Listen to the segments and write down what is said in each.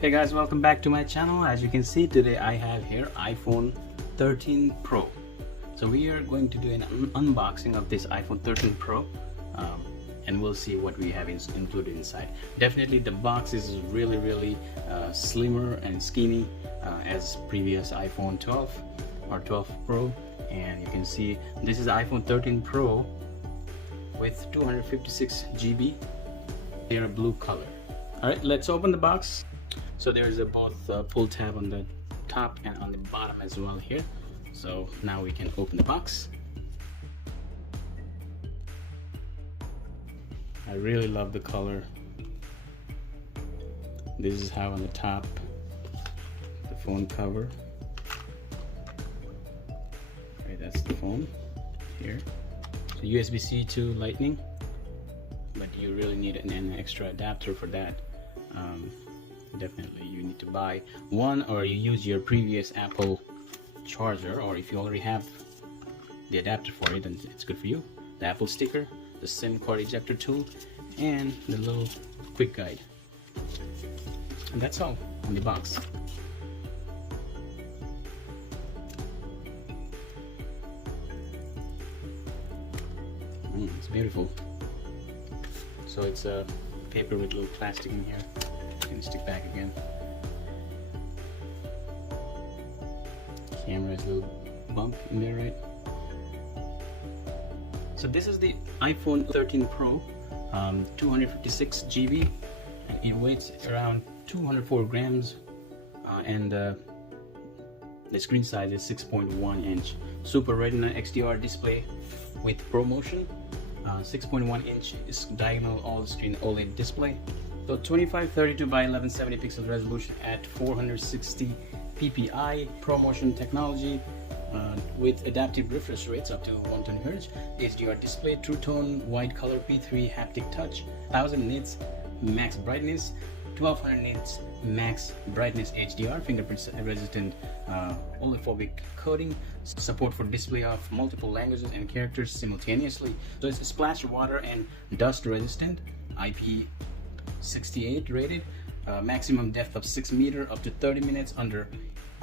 Hey guys, welcome back to my channel. As you can see, today I have here iPhone 13 Pro. So we are going to do an unboxing of this iPhone 13 Pro, and we'll see what we have included inside. Definitely the box is really slimmer and skinny as previous iPhone 12 or 12 Pro. And you can see this is the iPhone 13 Pro with 256 GB in a blue color. Alright, let's open the box. So there's both pull tab on the top and on the bottom as well here. So now we can open the box. I really love the color. This is how on the top the phone cover. Okay, that's the phone here. So USB-C to Lightning, but you really need an extra adapter for that. Definitely you need to buy one, or you use your previous Apple charger, or if you already have the adapter for it, then it's good for you. The Apple sticker, the SIM card ejector tool, and the little quick guide. And that's all on the box. It's beautiful. So it's a paper with a little plastic in here. Can stick back again. Camera has a little bump in there, right? So this is the iPhone 13 Pro, 256 GB, and it weighs around 204 grams, and the screen size is 6.1 inch. Super Retina XDR display with ProMotion. 6.1 inch is diagonal all-screen OLED display. So 2532 by 1170 pixel resolution at 460 ppi, ProMotion technology with adaptive refresh rates up to 120 Hz, HDR display, True Tone, White Color P3 haptic touch, 1000 nits max brightness, 1200 nits max brightness HDR, fingerprint resistant oleophobic coating, support for display of multiple languages and characters simultaneously. So it's splash water and dust resistant, IP68 rated, maximum depth of 6 meters up to 30 minutes under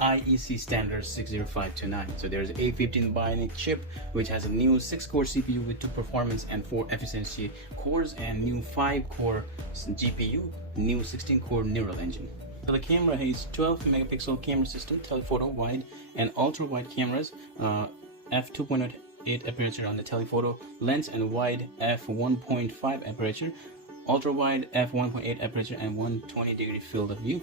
IEC standard 60529. So there's A15 Bionic chip, which has a new 6-core CPU with 2 performance and 4 efficiency cores, and new 5-core GPU, new 16-core neural engine. So the camera is 12 megapixel camera system, telephoto, wide and ultra wide cameras, f2.8 aperture on the telephoto lens, and wide f1.5 aperture, ultra wide f1.8 aperture, and 120-degree field of view,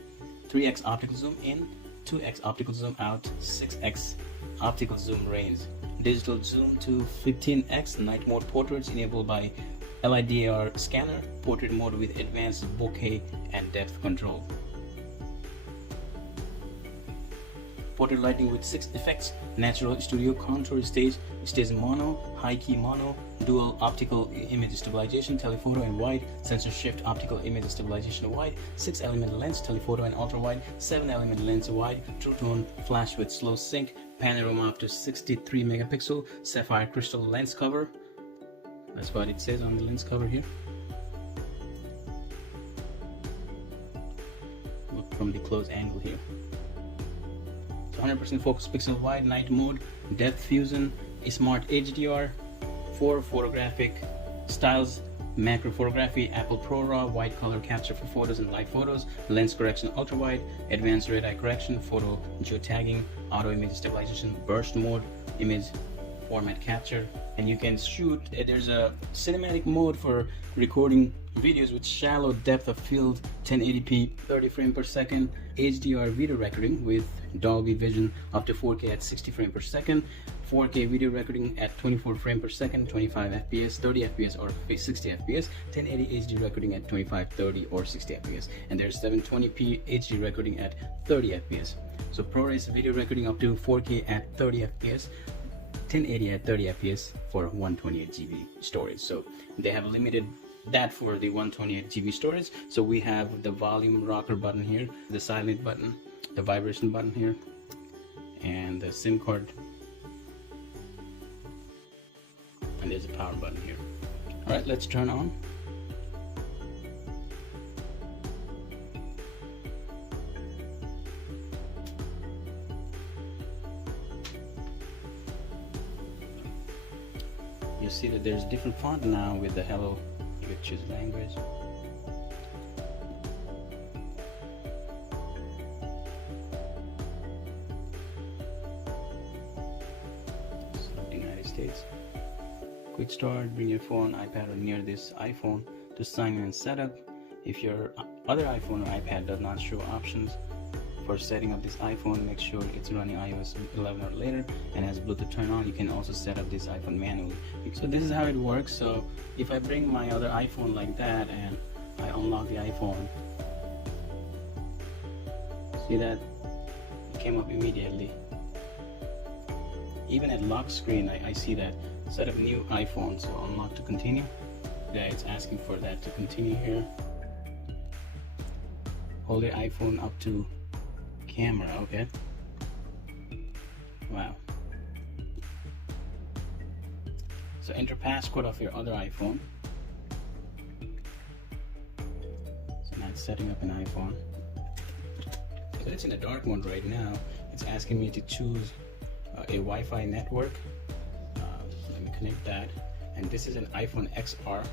3x optical zoom in, 2x optical zoom out, 6x optical zoom range, digital zoom to 15x, night mode portraits enabled by LiDAR scanner, portrait mode with advanced bokeh and depth control, portrait lighting with 6 effects: natural, studio, contour, stage mono, high key mono, dual optical image stabilization, telephoto and wide, sensor shift optical image stabilization wide, 6-element lens, telephoto and ultra wide, 7-element lens wide, True Tone flash with slow sync, panorama up to 63 megapixel, sapphire crystal lens cover. That's what it says on the lens cover here. Look from the close angle here. 100% focus pixel wide, night mode, depth fusion, smart HDR, 4 photographic styles, macro photography, Apple ProRAW, wide color capture for photos and live photos, lens correction ultra wide, advanced red eye correction, photo geotagging, auto image stabilization, burst mode, image format capture, and you can shoot. There's a cinematic mode for recording videos with shallow depth of field, 1080p 30 frames per second, HDR video recording with Dolby Vision up to 4K at 60 frames per second, 4K video recording at 24 frames per second, 25 FPS, 30 FPS or 60 FPS, 1080 HD recording at 25, 30 or 60 FPS, and there's 720p HD recording at 30 FPS. So ProRes video recording up to 4K at 30 FPS, 1080 at 30 FPS for 128 GB storage. So they have limited that for the 128 GB storage. So we have the volume rocker button here, the silent button, the vibration button here, and the SIM card, and there's a power button here. All right, let's turn on. you see that there's different font now with the hello. You can choose language. Select United States. Quick start, bring your phone, iPad or near this iPhone to sign in and set up. If your other iPhone or iPad does not show options for setting up this iPhone, make sure it's running iOS 11 or later and has Bluetooth turned on. You can also set up this iPhone manually. So this is how it works. So if I bring my other iPhone like that and I unlock the iPhone, see that it came up immediately. Even at lock screen, I see that set up new iPhone. So unlock to continue. Yeah, it's asking for that to continue here. Hold your iPhone up to camera, okay. Wow. So enter passcode of your other iPhone. So now it's setting up an iPhone. So it's in a dark mode right now. It's asking me to choose a Wi-Fi network. Let me connect that. And this is an iPhone XR.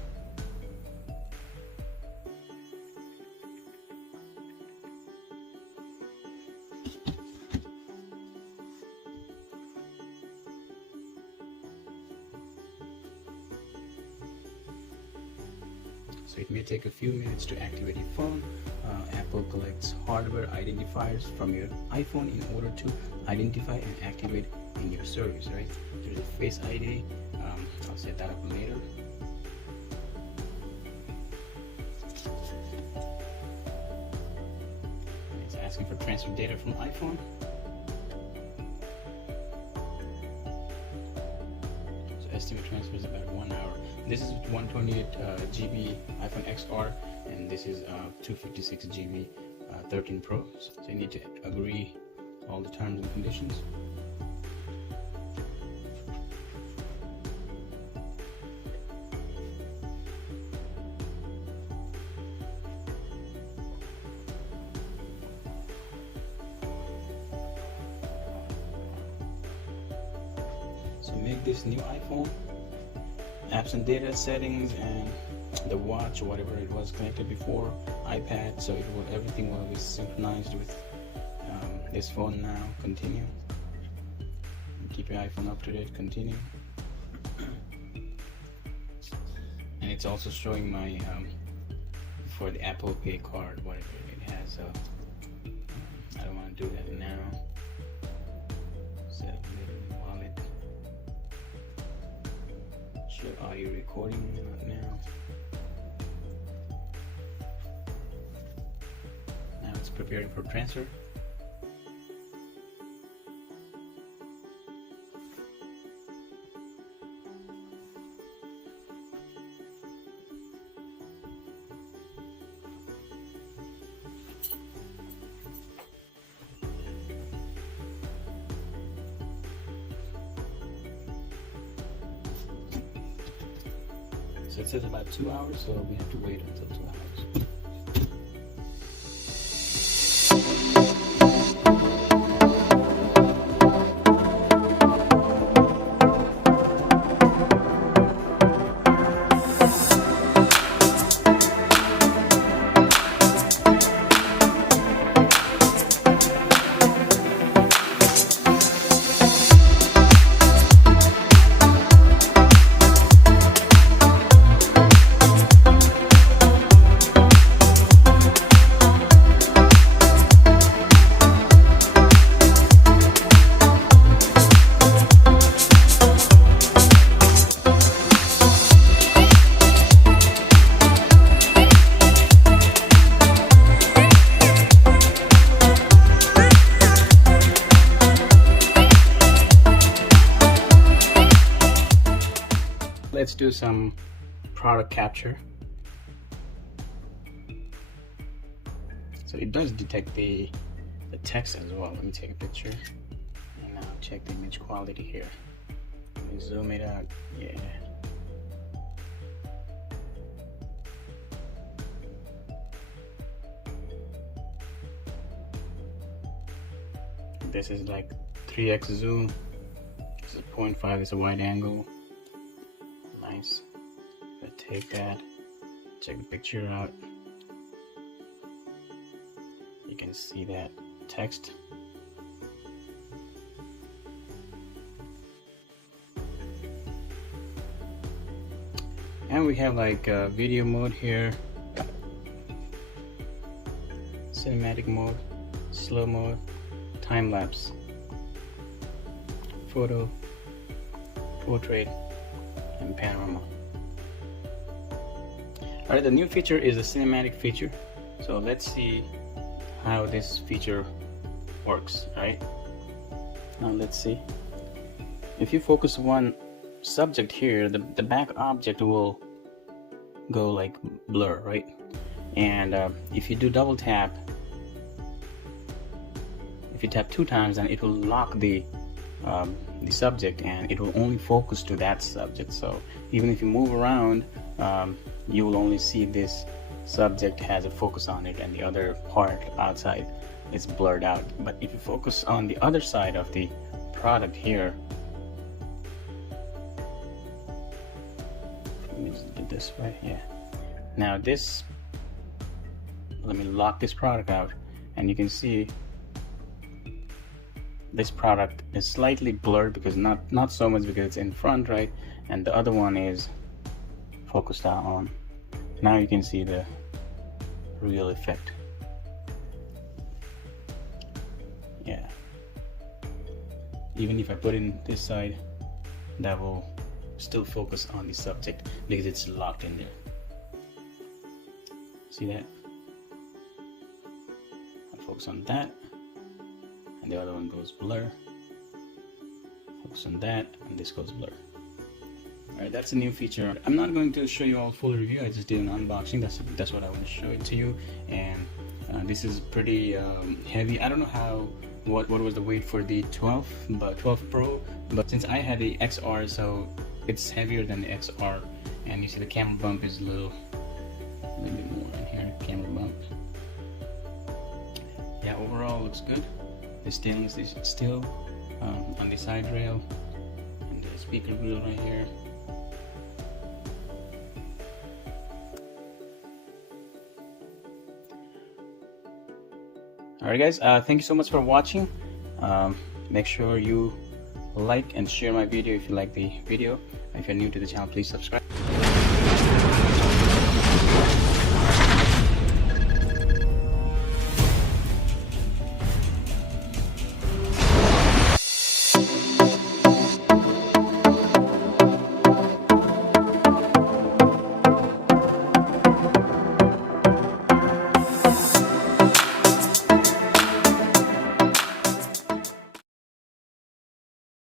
So it may take a few minutes to activate your phone. Apple collects hardware identifiers from your iPhone in order to identify and activate in your service, right? There's a Face ID. I'll set that up later. It's asking for transfer data from iPhone. So estimate transfer is about 1 hour. This is 128 GB iPhone XR, and this is 256 GB 13 Pro. So you need to agree all the terms and conditions. So make this new iPhone. Apps and data settings and the watch, whatever it was connected before, iPad, so everything will be synchronized with this phone now. Continue. Keep your iPhone up to date. Continue. And it's also showing my for the Apple Pay card, whatever it has. So I don't want to do that now. Set up the wallet. Are you recording now? Now it's preparing for transfer. So it says about 2 hours, so we have to wait until 2 hours. Let's do some product capture. So it does detect the text as well. Let me take a picture and now check the image quality here. Let me zoom it out. Yeah. This is like 3x zoom. This is 0.5. It's a wide angle. take that, check the picture out. You can see that text. And we have like video mode here, cinematic mode, slow mode, time lapse, photo, portrait, and panorama. Alright, the new feature is a cinematic feature. So let's see how this feature works. Right, now let's see. If you focus one subject here, the back object will go like blur, right? And if you do double tap, if you tap 2 times, then it will lock the subject and it will only focus to that subject. So even if you move around, you will only see this subject has a focus on it and the other part outside is blurred out. But if you focus on the other side of the product here, let me just do this way. Yeah, now this, let me lock this product out, and you can see this product is slightly blurred because not so much because it's in front, right? And the other one is focused out on. Now you can see the real effect. Yeah, even if I put in this side, that will still focus on the subject because it's locked in there. See that? I focus on that, and the other one goes blur. Focus on that, and this goes blur. Alright, that's a new feature. I'm not going to show you all full review. I just did an unboxing. That's what I want to show it to you. And this is pretty heavy. I don't know what was the weight for the 12 Pro, but since I had the XR, so it's heavier than the XR. And you see the camera bump is a little bit more in here. Camera bump. Yeah, overall looks good. The stainless is still on the side rail, and the speaker grill right here. Alright guys, thank you so much for watching. Make sure you like and share my video if you like the video. If you're new to the channel, please subscribe.